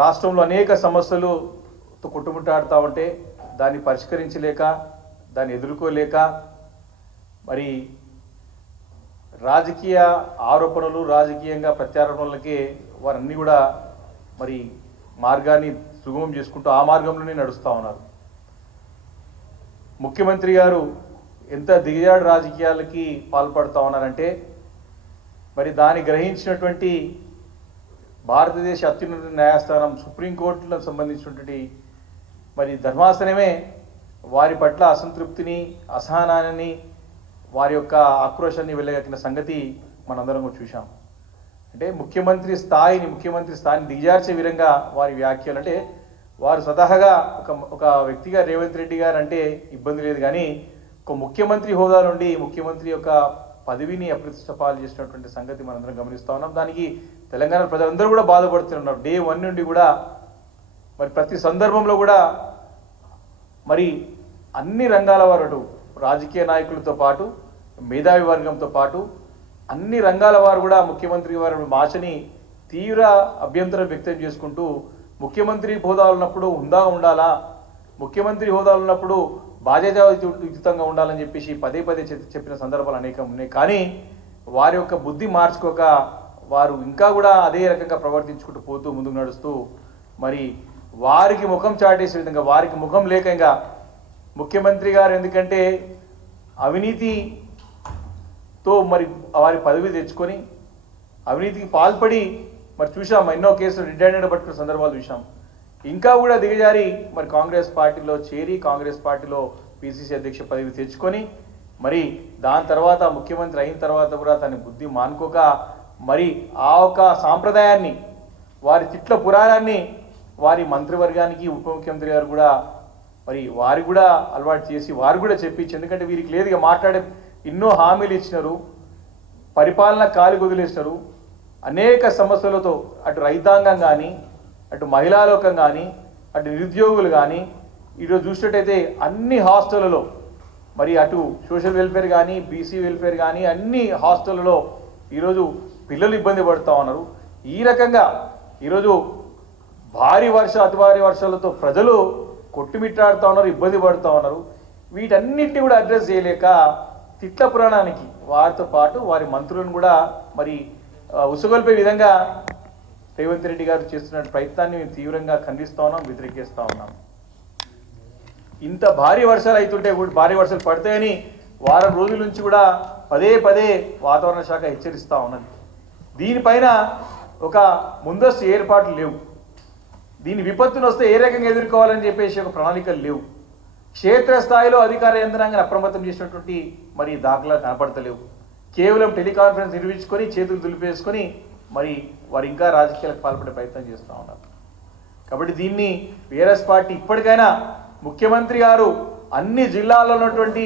రాష్ట్రంలో అనేక సమస్యలతో కొట్టుముట్టాడుతూ ఉంటే దాన్ని పరిష్కరించలేక దాన్ని ఎదుర్కోలేక మరి రాజకీయ ఆరోపణలు రాజకీయంగా ప్రత్యారోపణలకే వారన్నీ కూడా మరి మార్గాన్ని సుగమం చేసుకుంటూ ఆ మార్గంలోనే నడుస్తూ ఉన్నారు. ముఖ్యమంత్రి గారు ఎంత దిగజాడు రాజకీయాలకి పాల్పడుతూ ఉన్నారంటే మరి దాన్ని గ్రహించినటువంటి భారతదేశ అత్యున్నత న్యాయస్థానం సుప్రీంకోర్టులకు సంబంధించినటువంటి మరి ధర్మాసనమే వారి పట్ల అసంతృప్తిని అసహనాన్ని వారి యొక్క ఆక్రోశాన్ని వెళ్ళగక్కిన సంగతి మనందరం చూసాం. అంటే ముఖ్యమంత్రి స్థాయిని దిగజార్చే విధంగా వారి వ్యాఖ్యలు, అంటే వారు స్వతహాగా ఒక వ్యక్తిగా రేవంత్ రెడ్డి గారు అంటే ఇబ్బంది లేదు, కానీ ఒక ముఖ్యమంత్రి హోదా నుండి ముఖ్యమంత్రి యొక్క పదవిని అప్రతిష్ట పాలు చేసినటువంటి సంగతి మనందరం గమనిస్తూ ఉన్నాం. దానికి తెలంగాణ ప్రజలందరూ కూడా బాధపడుతున్నారు. డే 1 నుండి కూడా మరి ప్రతి సందర్భంలో కూడా మరి అన్ని రంగాల వారు, రాజకీయ నాయకులతో పాటు మేధావి వర్గంతో పాటు అన్ని రంగాల వారు కూడా ముఖ్యమంత్రి వారి భాషని తీవ్ర అభ్యంతరం వ్యక్తం చేసుకుంటూ ముఖ్యమంత్రి హోదా ఉన్నప్పుడు హుందాగా ఉండాలా, ముఖ్యమంత్రి హోదా ఉన్నప్పుడు బాధ్యతాయుతంగా ఉండాలని చెప్పేసి పదే చెప్పిన సందర్భాలు అనేకం ఉన్నాయి. కానీ వారి యొక్క బుద్ధి మార్చుకోక వారు ఇంకా కూడా అదే రకంగా ప్రవర్తించుకుంటూ పోతూ ముందుకు నడుస్తూ మరి వారికి ముఖం చాటేసే విధంగా, వారికి ముఖం లేకంగా ముఖ్యమంత్రి గారు ఎందుకంటే అవినీతితో మరి వారి పదవి తెచ్చుకొని అవినీతికి పాల్పడి మరి చూసాం, ఎన్నో కేసులు రిటైర్మెంట్ పట్టుకున్న సందర్భాలు చూసాం. ఇంకా కూడా దిగజారి మరి కాంగ్రెస్ పార్టీలో చేరి కాంగ్రెస్ పార్టీలో పిసిసి అధ్యక్ష పదవి తెచ్చుకొని మరి దాని తర్వాత ముఖ్యమంత్రి అయిన తర్వాత కూడా తన బుద్ధి మానుకోక మరి ఆ ఒక సాంప్రదాయాన్ని, వారి తిట్ల పురాణాన్ని వారి మంత్రివర్గానికి ఉప ముఖ్యమంత్రి గారు కూడా మరి వారు కూడా అలవాటు చేసి వారు కూడా చెప్పించి, ఎందుకంటే వీరికి లేదుగా మాట్లాడే ఎన్నో హామీలు ఇచ్చినారు, పరిపాలన కాలి వదిలేసినారు, అనేక సమస్యలతో అటు రైతాంగం కానీ అటు మహిళా లోకం కానీ అటు నిరుద్యోగులు కానీ ఈరోజు చూసినట్టయితే అన్ని హాస్టళ్లలో మరి అటు సోషల్ వెల్ఫేర్ కానీ బీసీ వెల్ఫేర్ కానీ అన్ని హాస్టళ్లలో ఈరోజు పిల్లలు ఇబ్బంది పడుతూ ఉన్నారు. ఈ రకంగా ఈరోజు అతి భారీ వర్షాలతో ప్రజలు కొట్టుమిట్టాడుతూ ఉన్నారు, ఇబ్బంది పడుతూ ఉన్నారు. వీటన్నిటిని కూడా అడ్రస్ చేయలేక తిట్ల పురాణానికి వారితో పాటు వారి మంత్రులను కూడా మరి ఉసుగొల్పే విధంగా రేవంత్ రెడ్డి గారు చేస్తున్న ప్రయత్నాన్ని మేము తీవ్రంగా ఖండిస్తూ ఉన్నాం, వ్యతిరేకిస్తూ ఉన్నాం. ఇంత భారీ వర్షాలు అవుతుంటే భారీ వర్షాలు పడతాయని వారం రోజుల నుంచి కూడా పదే వాతావరణ శాఖ హెచ్చరిస్తూ ఉన్నది. దీనిపైన ఒక ముందస్తు ఏర్పాట్లు లేవు. దీని విపత్తును వస్తే ఏ రకంగా ఎదుర్కోవాలని చెప్పేసి ఒక ప్రణాళికలు లేవు. క్షేత్రస్థాయిలో అధికార యంత్రాంగాన్ని అప్రమత్తం చేసినటువంటి మరి దాఖలా కనపడతలేవు. కేవలం టెలికాన్ఫరెన్స్ నిర్వహించుకొని చేతులు దులిపేసుకొని మరి వారు ఇంకా రాజకీయాలకు పాల్పడే ప్రయత్నం చేస్తూ ఉన్నారు. కాబట్టి దీన్ని బీఆర్ఎస్ పార్టీ ఇప్పటికైనా ముఖ్యమంత్రి గారు అన్ని జిల్లాల్లో ఉన్నటువంటి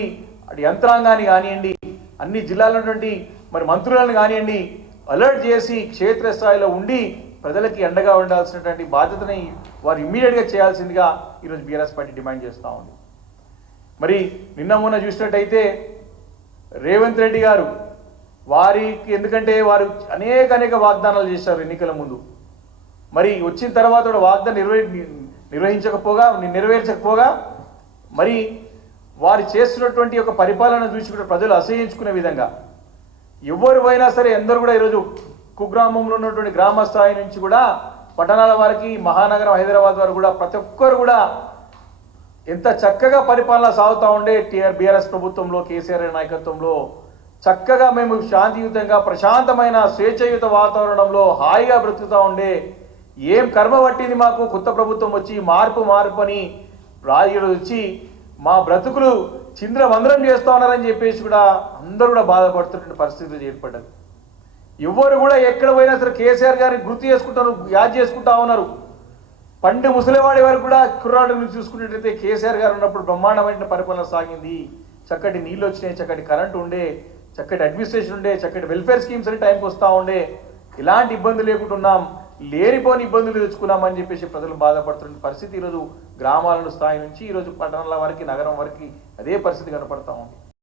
యంత్రాంగాన్ని కానివ్వండి, అన్ని జిల్లాల్లో ఉన్నటువంటి మరి మంత్రులను కానివ్వండి అలర్ట్ చేసి క్షేత్రస్థాయిలో ఉండి ప్రజలకి అండగా ఉండాల్సినటువంటి బాధ్యతని వారు ఇమ్మీడియట్గా చేయాల్సిందిగా ఈరోజు బీఆర్ఎస్ పార్టీ డిమాండ్ చేస్తూ ఉంది. మరి నిన్న మొన్న చూసినట్టయితే రేవంత్ రెడ్డి గారు వారికి, ఎందుకంటే వారు అనేక వాగ్దానాలు చేశారు ఎన్నికల ముందు, మరి వచ్చిన తర్వాత కూడా వాగ్దానం నెరవేర్చకపోగా మరి వారు చేస్తున్నటువంటి ఒక పరిపాలన చూసి కూడా ప్రజలు అసహించుకునే విధంగా ఎవరివైనా సరే అందరూ కూడా ఈరోజు కుగ్రామంలో ఉన్నటువంటి గ్రామ స్థాయి నుంచి కూడా పట్టణాల వారికి, మహానగరం హైదరాబాద్ వారు కూడా ప్రతి ఒక్కరు కూడా ఎంత చక్కగా పరిపాలన సాగుతూ ఉండే బీఆర్ఎస్ ప్రభుత్వంలో కేసీఆర్ నాయకత్వంలో చక్కగా మేము శాంతియుతంగా ప్రశాంతమైన స్వేచ్ఛయుత వాతావరణంలో హాయిగా బ్రతుకుతూ ఉండే, ఏం కర్మ పట్టింది మాకు కొత్త ప్రభుత్వం వచ్చి మార్పు అని రాజులు వచ్చి మా బ్రతుకులు చింద్రవందరం చేస్తూ ఉన్నారని చెప్పేసి కూడా అందరూ కూడా బాధపడుతున్న పరిస్థితులు ఏర్పడ్డది. ఎవరు కూడా ఎక్కడ పోయినా సరే కేసీఆర్ గారిని గుర్తు చేసుకుంటారు, యాద్ చేసుకుంటా ఉన్నారు. పండు ముసలివాడి వరకు కూడా కుర్రాడుని చూసుకున్నట్లయితే కేసీఆర్ గారు ఉన్నప్పుడు బ్రహ్మాండమైన పరిపాలన సాగింది. చక్కటి నీళ్ళు వచ్చినాయి, చక్కటి కరెంటు ఉండే, చక్కటి అడ్మినిస్ట్రేషన్ ఉండే, చక్కటి వెల్ఫేర్ స్కీమ్స్ అని టైంకి వస్తూ ఉండే, ఎలాంటి ఇబ్బంది లేకుంటున్నాం, లేనిపోని ఇబ్బందులు తెచ్చుకున్నామని చెప్పేసి ప్రజలు బాధపడుతున్న పరిస్థితి ఈరోజు గ్రామాల స్థాయి నుంచి ఈరోజు పట్టణాల వరకు, నగరం వరకు అదే పరిస్థితి కనపడతా ఉంది.